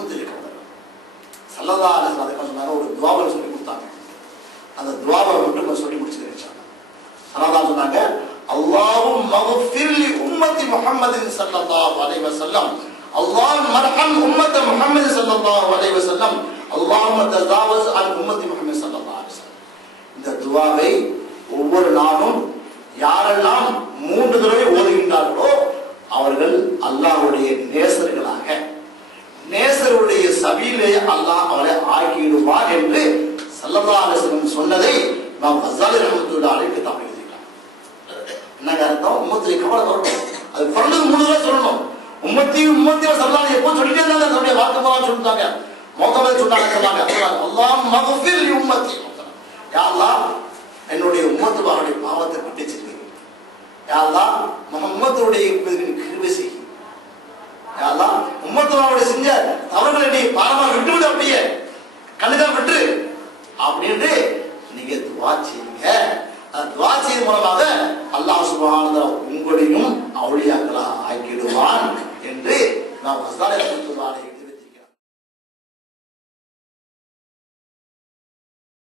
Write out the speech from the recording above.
முத்திரிக்கப்படுறாங்க. ஸல்லல்லாஹு அலைஹி வஸல்லம் சொன்னாங்க, ஒரு துஆவை சொல்லி கொடுத்தாங்க. அந்த துஆவை மட்டும் சொல்லி முடிச்சுக்கிறேன். ஸல்லல்லாஹு சொன்னாங்க, அல்லாஹும்ம மக்ஃபிர் லி உம்மத்தி முஹம்மதின் ஸல்லல்லாஹு அலைஹி வஸல்லம், அல்லாஹும்ம அர்ஹம் உம்மத்த முஹம்மது ஸல்லல்லாஹு அலைஹி வஸல்லம், அல்லாஹும்ம தஜாவஸ் அன் உம்மத்தி முஹம்மது ஸல்லல்லாஹு அலைஹி வஸல்லம். இந்த துஆவை ஒவ்வொரு நாளும் யாரெல்லாம் 3 தடவை ஓதுகின்றார்களோ அவர்கள் அல்லாஹ்வுடைய நேசர்களாக, நேசருடைய சபீலே அல்லாஹ் அவரை ஆக்கிடுவார் என்று ஸல்லல்லாஹு அலைஹி வஸல்லம் சொன்னதை இமாம் கஸாலி ரஹ்மத்துல்லாஹி அலைஹி கிதாப் எழுதியிருக்காங்க. என்ன அர்த்தம்? உம்மத்தை கவலை வரணும். அது ஃபர்லுக்கு 3 தடவை சொல்லணும். உம்மத்தி ஸல்லல்லாஹு எப்போ சொல்லிட்டே இருந்தாங்க. தன்னுடைய வாக்குமூலமா சொல்லிட்டாங்க. மௌத்தவரை சொன்னாங்க. அல்லாஹ் மக்ஃபிர் லி உம்மத்தி, யா அல்லாஹ் என்னுடைய உம்மத்துடைய பாவத்தை விட்டுச்சிருக்கீங்க. யா அல்லாஹ் முஹம்மதுடைய கிருபை செய். யா அல்லாஹ் உம்மத்துடைய செஞ்ச தவறுகளை நீ பாவமாக விட்டுவிடு, அப்படியே கண்ணுதா விட்டு அப்படின்னு நீங்க துஆ செய்யுங்க. அந்த துஆ செய்யும் மூலமாக அல்லாஹ் சுப்ஹானஹு வ தஆலா உங்களையும் அவுலியாக்களாக ஆக்கிடுவான் என்று நாம் கஸாலி